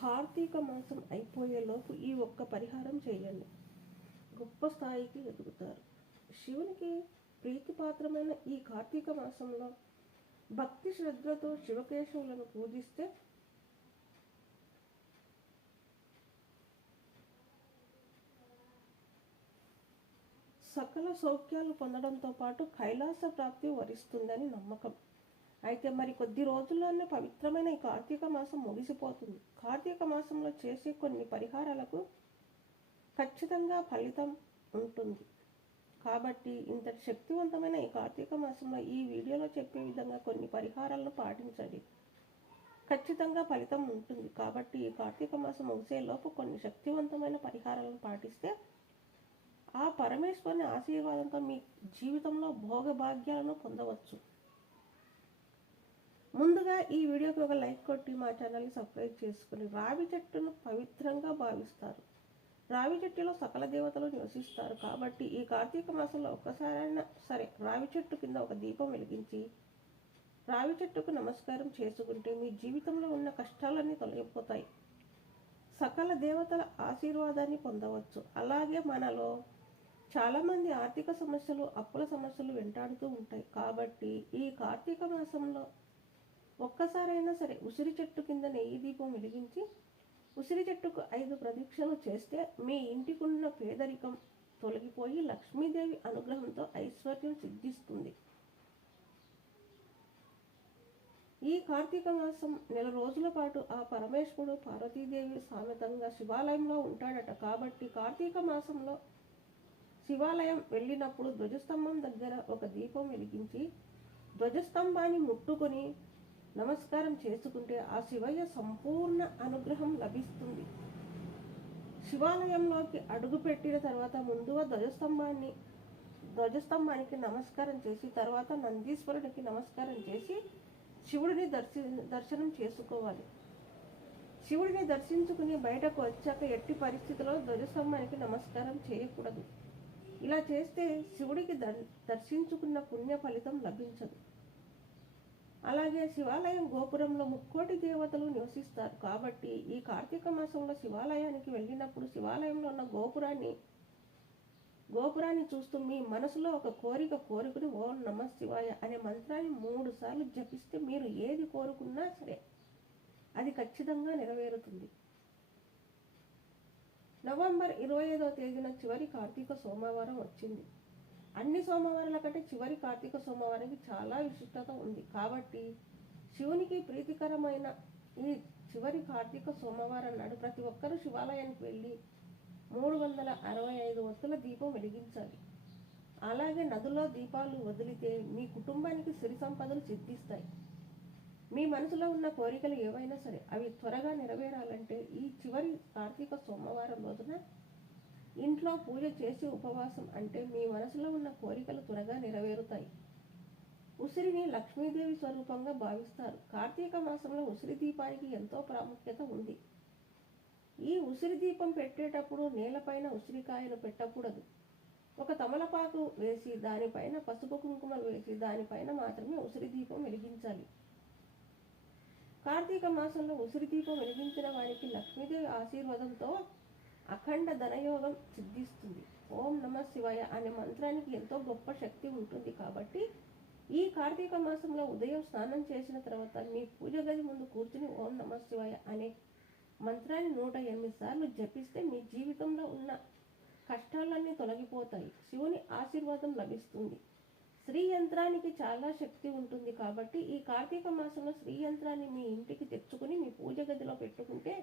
కార్తీక మాసం అయిపోయేలోపు ఈ ఒక్క పరిహారం చేయండి. గొప్ప స్థాయికి ఎదుగుతారు. శివునికి ప్రీతిపాత్రమైన ఈ కార్తీక మాసంలో భక్తి శ్రద్ధతో శివకేశవులను పూజిస్తే సకల సౌఖ్యాలు పొందడంతో పాటు కైలాస ప్రాప్తి వరిస్తుందని నమ్మకం. అయితే మరి కొద్ది రోజుల్లోనే పవిత్రమైన ఈ కార్తీక మాసం ముగిసిపోతుంది. కార్తీక మాసంలో చేసే కొన్ని పరిహారాలకు ఖచ్చితంగా ఫలితం ఉంటుంది. కాబట్టి ఇంతటి శక్తివంతమైన ఈ కార్తీక మాసంలో ఈ వీడియోలో చెప్పే విధంగా కొన్ని పరిహారాలను పాటించండి. ఖచ్చితంగా ఫలితం ఉంటుంది. కాబట్టి ఈ కార్తీక మాసం ముగిసేలోపు కొన్ని శక్తివంతమైన పరిహారాలను పాటిస్తే ఆ పరమేశ్వరుని ఆశీర్వాదంతో మీ జీవితంలో భోగభాగ్యాలను పొందవచ్చు. ముందుగా ఈ వీడియోకి ఒక లైక్ కొట్టి మా ఛానల్ని సబ్స్క్రైబ్ చేసుకుని రావి చెట్టును పవిత్రంగా భావిస్తారు. రావి చెట్టులో సకల దేవతలు నివసిస్తారు. కాబట్టి ఈ కార్తీక మాసంలో ఒక్కసారైనా సరే రావి చెట్టు కింద ఒక దీపం వెలిగించి రావి చెట్టుకు నమస్కారం చేసుకుంటే మీ జీవితంలో ఉన్న కష్టాలన్నీ తొలగిపోతాయి. సకల దేవతల ఆశీర్వాదాన్ని పొందవచ్చు. అలాగే మనలో చాలామంది ఆర్థిక సమస్యలు అప్పుల సమస్యలు వెంటాడుతూ ఉంటాయి. కాబట్టి ఈ కార్తీక మాసంలో ఒక్కసారైనా సరే ఉసిరి చెట్టు కింద నెయ్యి దీపం వెలిగించి ఉసిరి చెట్టుకు ఐదు ప్రదీక్షలు చేస్తే మీ ఇంటికున్న పేదరికం తొలగిపోయి లక్ష్మీదేవి అనుగ్రహంతో ఐశ్వర్యం సిద్ధిస్తుంది. ఈ కార్తీక మాసం నెల రోజుల పాటు ఆ పరమేశ్వరుడు పార్వతీదేవి సామెతంగా శివాలయంలో ఉంటాడట. కాబట్టి కార్తీక మాసంలో శివాలయం వెళ్ళినప్పుడు ధ్వజస్తంభం దగ్గర ఒక దీపం వెలిగించి ధ్వజస్తంభాన్ని ముట్టుకొని నమస్కారం చేసుకుంటే ఆ శివయ్య సంపూర్ణ అనుగ్రహం లభిస్తుంది. శివాలయంలోకి అడుగు పెట్టిన తర్వాత ముందుగా ధ్వజస్తంభాన్ని ధ్వజస్తంభానికి నమస్కారం చేసి తర్వాత నందీశ్వరునికి నమస్కారం చేసి శివుడిని దర్శి దర్శనం చేసుకోవాలి. శివుడిని దర్శించుకుని బయటకు వచ్చాక ఎట్టి పరిస్థితిలో ధ్వజస్తంభానికి నమస్కారం చేయకూడదు. ఇలా చేస్తే శివుడికి దర్ దర్శించుకున్న పుణ్య ఫలితం లభించదు. అలాగే శివాలయం గోపురంలో ముక్కోటి దేవతలు నివసిస్తారు. కాబట్టి ఈ కార్తీక మాసంలో శివాలయానికి వెళ్ళినప్పుడు శివాలయంలో ఉన్న గోపురాన్ని గోపురాన్ని చూస్తూ మీ మనసులో ఒక కోరిక కోరుకుని ఓం నమ శివాయ అనే మంత్రాన్ని మూడు సార్లు జపిస్తే మీరు ఏది కోరుకున్నా సరే అది ఖచ్చితంగా నెరవేరుతుంది. నవంబర్ ఇరవై ఐదవ తేదీన చివరి కార్తీక సోమవారం వచ్చింది. అన్ని సోమవారాల కంటే చివరి కార్తీక సోమవారానికి చాలా విశిష్టత ఉంది. కాబట్టి శివునికి ప్రీతికరమైన ఈ చివరి కార్తీక సోమవారం నాడు ప్రతి ఒక్కరూ శివాలయానికి వెళ్ళి మూడు వందల అరవై ఐదు వస్తుల దీపం వెలిగించాలి. అలాగే నదుల్లో దీపాలు వదిలితే మీ కుటుంబానికి సిరి సంపదలు సిద్ధిస్తాయి. మీ మనసులో ఉన్న కోరికలు ఏవైనా సరే అవి త్వరగా నెరవేరాలంటే ఈ చివరి కార్తీక సోమవారం రోజున ఇంట్లో పూజ చేసి ఉపవాసం అంటే మీ మనసులో ఉన్న కోరికలు త్వరగా నెరవేరుతాయి. ఉసిరిని లక్ష్మీదేవి స్వరూపంగా భావిస్తారు. కార్తీక మాసంలో ఉసిరి దీపానికి ఎంతో ప్రాముఖ్యత ఉంది. ఈ ఉసిరి దీపం పెట్టేటప్పుడు నేలపైన ఉసిరికాయను పెట్టకూడదు. ఒక తమలపాకు వేసి దానిపైన పసుపు కుంకుమ వేసి దానిపైన మాత్రమే ఉసిరి దీపం వెలిగించాలి. కార్తీక మాసంలో ఉసిరి దీపం వెలిగించిన వారికి లక్ష్మీదేవి ఆశీర్వాదంతో అఖండ ధనయోగం సిద్ధిస్తుంది. ఓం నమ శివాయ అనే మంత్రానికి ఎంతో గొప్ప శక్తి ఉంటుంది కాబట్టి ఈ కార్తీక మాసంలో ఉదయం స్నానం చేసిన తర్వాత మీ పూజ గది ముందు కూర్చుని ఓం నమ శివాయ అనే మంత్రాన్ని నూట ఎనిమిది సార్లు జపిస్తే మీ జీవితంలో ఉన్న కష్టాలన్నీ తొలగిపోతాయి. శివుని ఆశీర్వాదం లభిస్తుంది. శ్రీ యంత్రానికి చాలా శక్తి ఉంటుంది కాబట్టి ఈ కార్తీక మాసంలో శ్రీ యంత్రాన్ని మీ ఇంటికి తెచ్చుకుని మీ పూజ గదిలో పెట్టుకుంటే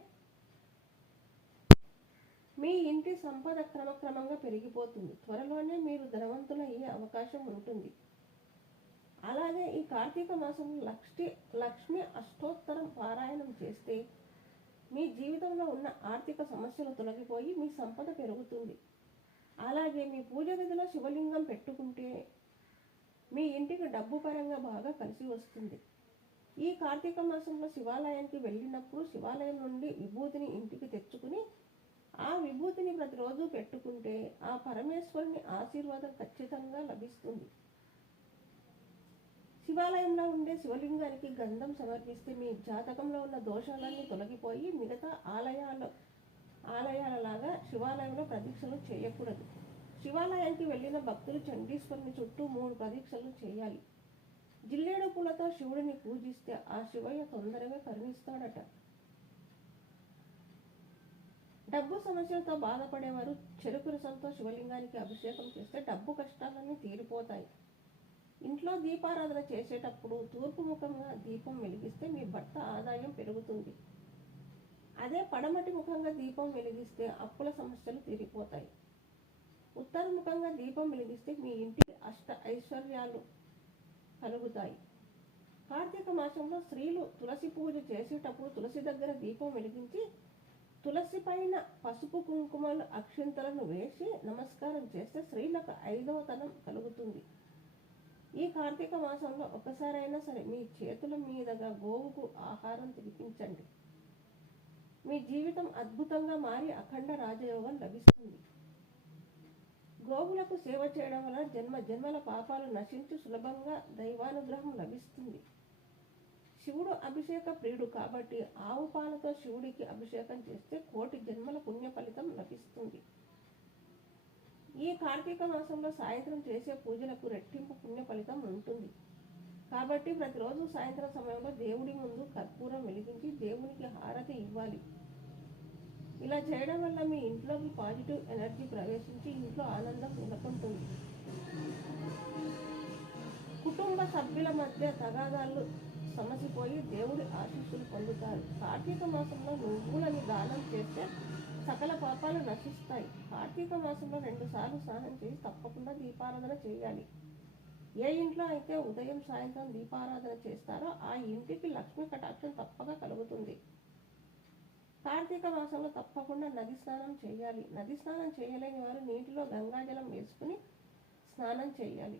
మీ ఇంటి సంపద క్రమక్రమంగా పెరిగిపోతుంది. త్వరలోనే మీరు ధనవంతులయ్యే అవకాశం ఉంటుంది. అలాగే ఈ కార్తీక మాసంలో లక్ష్మి లక్ష్మి అష్టోత్తరం పారాయణం చేస్తే మీ జీవితంలో ఉన్న ఆర్థిక సమస్యలు తొలగిపోయి మీ సంపద పెరుగుతుంది. అలాగే మీ పూజ గదిలో శివలింగం పెట్టుకుంటే మీ ఇంటికి డబ్బు పరంగా బాగా కలిసి వస్తుంది. ఈ కార్తీక మాసంలో శివాలయానికి వెళ్ళినప్పుడు శివాలయం నుండి విభూతిని ఇంటికి తెచ్చుకుని ప్రతిరోజు పెట్టుకుంటే ఆ పరమేశ్వరుని ఆశీర్వాదం ఖచ్చితంగా లభిస్తుంది. శివాలయంలో ఉండే శివలింగానికి గంధం సమర్పిస్తే మీ జాతకంలో ఉన్న దోషాలన్నీ తొలగిపోయి మిగతా ఆలయాల ఆలయాలలాగా శివాలయంలో ప్రదీక్షలు చేయకూడదు. శివాలయానికి వెళ్ళిన భక్తులు చండీశ్వరుని చుట్టూ మూడు ప్రదీక్షలు చేయాలి. జిల్లేడు పూలతో శివుడిని పూజిస్తే ఆ శివయ్య తొందరగా కరుణిస్తాడట. డబ్బు సమస్యలతో బాధపడేవారు. చెరుకు రసంతో శివలింగానికి అభిషేకం చేస్తే డబ్బు కష్టాలన్నీ తీరిపోతాయి. ఇంట్లో దీపారాధన చేసేటప్పుడు తూర్పు ముఖంగా దీపం వెలిగిస్తే మీ భర్త ఆదాయం పెరుగుతుంది. అదే పడమటి ముఖంగా దీపం వెలిగిస్తే అప్పుల సమస్యలు తీరిపోతాయి. ఉత్తర ముఖంగా దీపం వెలిగిస్తే మీ ఇంటికి అష్ట ఐశ్వర్యాలు కలుగుతాయి. కార్తీక మాసంలో స్త్రీలు తులసి పూజ చేసేటప్పుడు తులసి దగ్గర దీపం వెలిగించి తులసి పైన పసుపు కుంకుమలు అక్షింతలను వేసి నమస్కారం చేస్తే స్త్రీలకు ఐదవతనం కలుగుతుంది. ఈ కార్తీక మాసంలో ఒకసారైనా సరే మీ చేతుల మీదుగా గోవుకు ఆహారం తినిపించండి. మీ జీవితం అద్భుతంగా మారి అఖండ రాజయోగం లభిస్తుంది. గోవులకు సేవ చేయడం వలన జన్మ జన్మల పాపాలు నశించి సులభంగా దైవానుగ్రహం లభిస్తుంది. శివుడు అభిషేక ప్రియుడు కాబట్టి ఆవు పాలతో శివుడికి అభిషేకం చేస్తే కోటి జన్మల పుణ్య ఫలితం లభిస్తుంది. ఈ కార్తీక మాసంలో సాయంత్రం చేసే పూజలకు రెట్టింపు పుణ్య ఫలితం ఉంటుంది. కాబట్టి ప్రతిరోజు సాయంత్రం సమయంలో దేవుడి ముందు కర్పూరం వెలిగించి దేవునికి హారతి ఇవ్వాలి. ఇలా చేయడం వల్ల మీ ఇంట్లోకి పాజిటివ్ ఎనర్జీ ప్రవేశించి ఇంట్లో ఆనందం నెలకొంటుంది. కుటుంబ సభ్యుల మధ్య తగాదాలు సమసిపోయి దేవుడి ఆశీస్సులు పొందుతారు. కార్తీక మాసంలో నువ్వులని దానం చేస్తే సకల పాపాలు నశిస్తాయి. కార్తీక మాసంలో రెండు సార్లు స్నానం చేసి తప్పకుండా దీపారాధన చేయాలి. ఏ ఇంట్లో అయితే ఉదయం సాయంత్రం దీపారాధన చేస్తారో ఆ ఇంటికి లక్ష్మీ కటాక్షం తప్పక కలుగుతుంది. కార్తీక మాసంలో తప్పకుండా నది స్నానం చేయాలి. నది స్నానం చేయలేని వారు నీటిలో గంగాజలం వేసుకుని స్నానం చేయాలి.